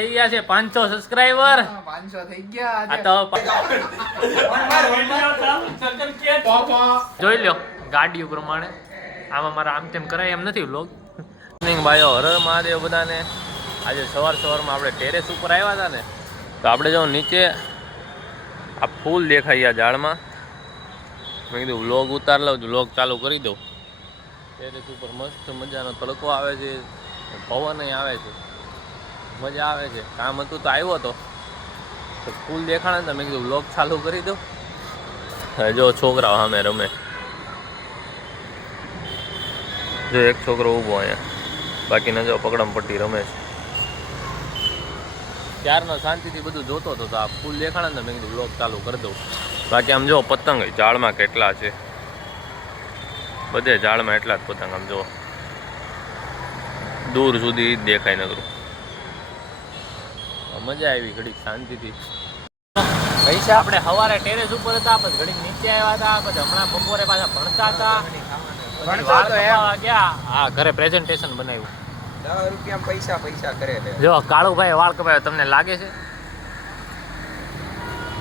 થઈ ગયા છે 500 સબસ્ક્રાઇબર. 500 થઈ ગયા આ તો જોઈ લ્યો ગાડીઓ પ્રમાણે આમાં મારા આમ તેમ કરાય એમ નથી વ્લોગ. ભાઈઓ હર મહાદેવ બધાને. આજે સવારમાં આપણે ટેરેસ ઉપર આવ્યા હતા ને તો આપણે જો નીચે આ ફૂલ દેખાય આ ઝાડમાં. મેં કીધું વ્લોગ ઉતાર લઉં, વ્લોગ ચાલુ કરી દઉં. ટેરેસ ઉપર મસ્ત મજાનો તડકો આવે છે, પવન આવે છે, મજા આવે છે. કામ હતું તો આવ્યો હતો તો ફૂલ દેખાણા તો મેં કીધું વ્લોગ ચાલુ કરી દઉં. જો છોકરાઓ સામે રમે. જો એક છોકરો ઊભો અહીંયા, બાકીના જો પકડમ પટ્ટી રમે છે. ત્યારનો શાંતિથી બધું જોતો હતો તો આ ફૂલ દેખાણા ને મેં કીધું વ્લોગ ચાલુ કરી દઉં. બાકી આમ જો પતંગ ઝાડમાં કેટલા છે, બધે ઝાડમાં એટલા જ પતંગ. આમ જો દૂર સુધી દેખાય નગરું. મજા આવી ઘડીક શાંતિથી. પૈસા આપણે સવારે ટેરેસ ઉપર હતા, પછી ઘડીક નીચે આવ્યા હતા, પછી હમણાં બપોરે પાછા ભણતા હતા. ગયા હા, ઘરે પ્રેઝન્ટેશન બનાવ્યું. 10 રૂપિયા પૈસા કરે છે. જો કાળુભાઈ વાળ કપાયો, તમને લાગે છે?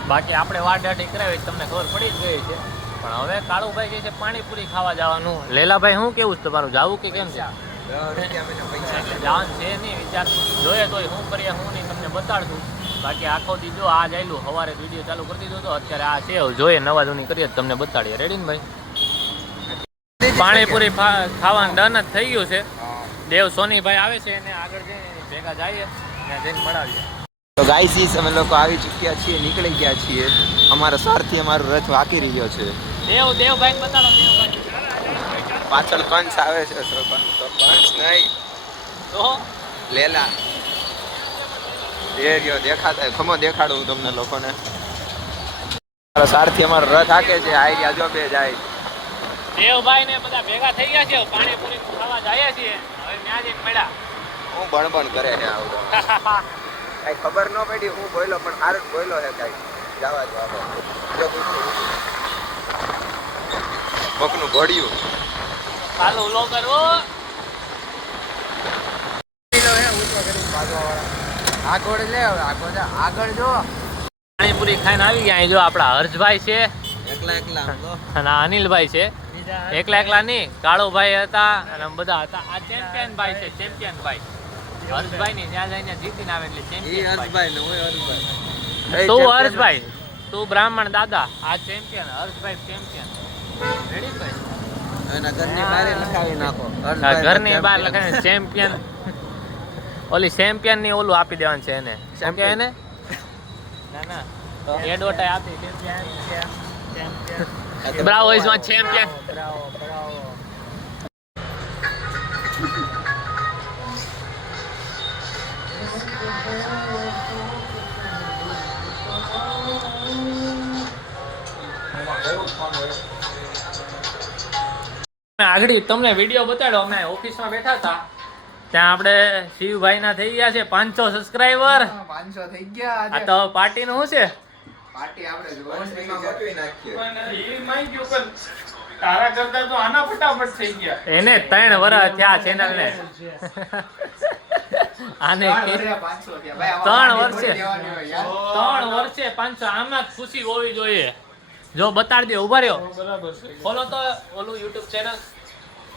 બાકી આપણે વાળ દાઢી કરાવી તમને ખબર પડી જ ગઈ છે. પણ હવે કાળુભાઈ કહે છે પાણીપુરી ખાવા જવાનું. લેલાભાઈ શું કેવું છે તમારું, જાવું કે કેમ છે? જવાનું છે નહીં, વિચાર જોઈએ તો શું કરીએ શું નહીં તમને બતાડશું. બાકી આખો દી જો આ જાયેલું સવારે વિડીયો ચાલુ કરી દીધો તો અત્યારે આ છે જોઈએ નવા જૂની કરીએ તમને બતાડીએ. રેડી ને ભાઈ? પાણીપુરી ખાવાનું ડન જ થઈ ગયું છે. દેવ સોનીભાઈ આવે છે એને આગળ જઈને ભેગા જઈએ ત્યાં જઈને મળાવીએ. તો ગાઈસ અમે લોકો આવી ચૂક્યા છીએ, નીકળી ગયા છીએ. અમારો સારથી અમારો રથ વાકી રહ્યો છે. દેવભાઈ બતાડો. દેવભાઈ પાછળ કંસ આવે છે. તો કંસ નહીં તો લેલા દેખાતા ખમો દેખાડું હું તમને લોકોને. સારથી અમારો રથ હાકે છે. આઈ જો બે જાય. દેવભાઈ ને બધા ભેગા થઈ ગયા છે, પાણીપુરી ખાવા જાય છે. હવે ત્યાં જઈને મળ્યા. હું બણબણ કરે ને આવું કઈ ખબર ન પડી. હું બોલો પણ સારું જ બોલો હે કઈ જવા દો. મકનું ઘોડ્યું ચાલો ઉલો કરો. આગળ લે આગળ જો પાણીપુરી ખાઈને આવી ગયા. અહીં જો આપણા હર્ષભાઈ છે એકલા અને અનિલભાઈ છે. એકલા નહીં, કાળુભાઈ હતા અને બધા હતા. આ ચેમ્પિયન ભાઈ છે, ચેમ્પિયન ભાઈ. હર્ષભાઈ ની ત્યાં જઈને જીતીને આવે એટલે ચેમ્પિયન ભાઈ. તું હર્ષભાઈ, તું બ્રાહ્મણ દાદા. આ ચેમ્પિયન હર્ષભાઈ ચેમ્પિયન. રેડી ભાઈ? ઘરની બહાર લખાવી ચેમ્પિયન. ઓલી ચેમ્પિયન ની ઓલું આપી દેવાનું છે એને. શું કે એને? ના એડવર્ટાઈઝ આપી champion. Bravo is my champion. આગળ તમને વિડીયો બતાડો. અમે ઓફિસમાં બેઠા હતા ત્યાં આપણે શિવભાઈ ના થઈ ગયા છે 500 સબસ્ક્રાઇબર. 500 થઈ ગયા. આ તો પાર્ટી નું શું છે? પાર્ટી આપણે રોશનીમાં ગોઠવી નાખીએ. તારા કરતા તો આના ફટાફટ થઈ ગયા. એને 3 વર્ષ થયા ચેનલ ને. આને 3 વર્ષે 500. આમાં ખુશી હોવી જોઈએ. જો બતાડી દે. ઉભા રહ્યો, ખોલો તો ઓલું યુટ્યુબ ચેનલ.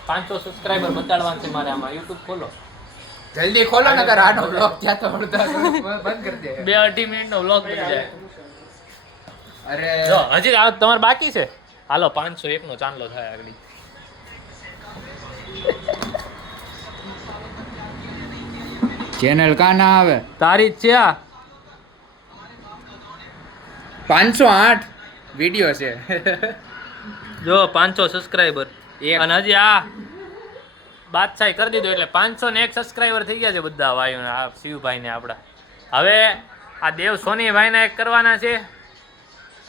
500 સબસ્ક્રાઇબર બતાડવાનું છે મારે આમાં. યુટ્યુબ ખોલો જલ્દી ખોલો નકર આનો બ્લોગ ત્યાં તો બંધ કરી દે. 2-2.5 મિનિટનો બ્લોગ બની જાય. અરે જો હજી આ તમારે બાકી છે. હાલો 501 નો ચાંદલો થાય આગળ. ચેનલ કા ના આવે તારી જ છે આ. 508 વિડિયો છે. જો 500 સબસ્ક્રાઇબર અને હજી આ બાદશાહી કરી દીધું એટલે 501 સબસ્ક્રાઇબર થઈ ગયા છે બધા ભાઈઓને. આ શિવભાઈ ને આપડા. હવે આ દેવ સોનીભાઈ ને એક કરવાના છે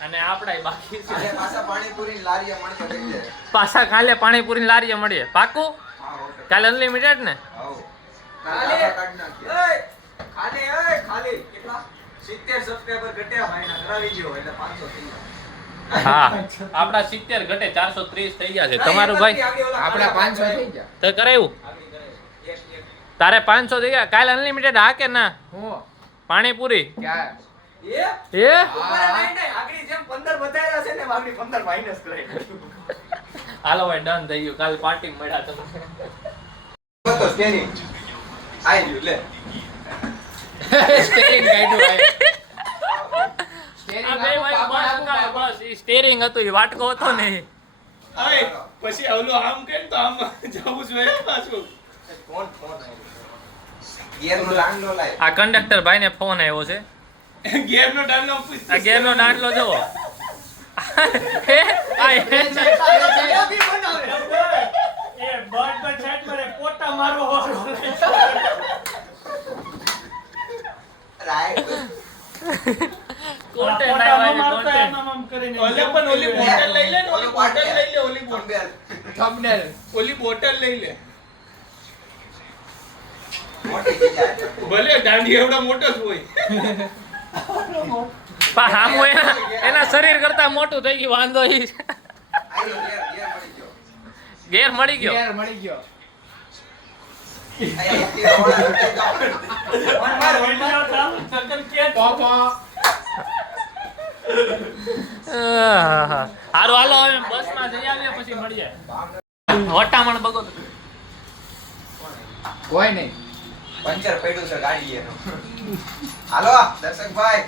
અને આપડા બાકી છે. પાછા પાણીપુરી લારીએ મળશે થઈ જાય. પાછા કાલે પાણીપુરી લારીએ મળીએ. પાકું? કાલે અનલિમિટેડ ને? ખાલી કેટલા 70 સબસ્ક્રાઇબર ઘટ્યા ભાઈના કરાવી દો એટલે 500 થઈ જાય. હા આપડા 70 ઘટે 430 થઈ ગયા છે. તમારું ભાઈ આપડા 500 થઈ ગયા. તો કરાયું? તારે 500 થઈ ગયા. કાલે અનલિમિટેડ હા કે ના? હું પાણીપુરી એ એ ઉપર નહીં આગળી જેમ 15 બતાવ્યા છે ને આગળી 15 માઈનસ કરાઈ હાલો ભાઈ ડન થઈ ગયું કાલ પાર્ટી મળ્યા તમને તો સ્ટેરિંગ આઈ ગયું લે સ્ટેરિંગ કાઢ્યું આ બે ભાઈ બસ હતા, બસ ઈ સ્ટેરિંગ હતું ઈ વાટકો હતો ને આય પછી ઓલું આમ કે તો આમ જવું જોઈએ પાછું કોણ ગિયર નો લાંડો લાય આ કંડક્ટર ભાઈને ફોન આવ્યો છે ગેર નો ડાંડો આ ગેરનો દાંડલો જુઓ ઓલે પણ ઓલી બોટલ લઈ લે ને ઓલી બોટલ લઈ લે ઓલી બોટલ થંબનેલ ઓલી બોટલ લઈ લે મોટી જગ્યા ભલે દાંડી એવડા મોટો જ હોય હામું એના શરીર કરતા મોટું થઈ ગયું વાંધો ઈ આઈ ગિયર મળી ગયો ગેર મળી ગયો હારું હાલો હવે બસમાં જઈ આવીએ પછી મળીએ વટામણ બગો કોઈ નહીં પંચર પડ્યું છે ગાડી એનું હાલો દર્શકભાઈ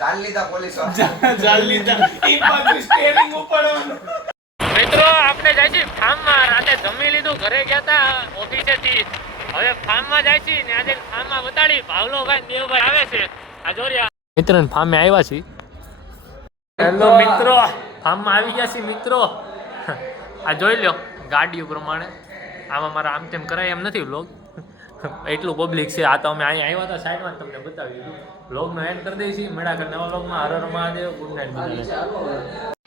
ચાલ લીધા પોલીસ જાલ લીધા ઈ બાજુ સ્ટેરિંગ ઉપાડવાનું મિત્રો આપણે જાય છે ફાર્મમાં રાતે જમી લીધું ઘરે ગયા હતા ઓફિસેથી હવે ફાર્મમાં જાય છે ને આજે ફાર્મમાં બતાડી ભાવલોભાઈ દેવભાઈ આવે છે આ જોરિયા મિત્રોને ફાર્મે આવ્યા છીએ હેલો મિત્રો ફાર્મમાં આવી ગયા છે મિત્રો આ જોઈ લ્યો ગાડીઓ પ્રમાણે આમાં મારા આમ તેમ કરાય એમ નથી વ્લોગ એટલું પબ્લિક છે આ તો અમે અહીંયા આવ્યા હતા સાઈડમાં તમને બતાવી દીધું વ્લોગનો એન્ડ કરી દઈએ છીએ મેળા નવા વ્લોગમાં હર હર મહાદેવ ગુડ નાઇટ.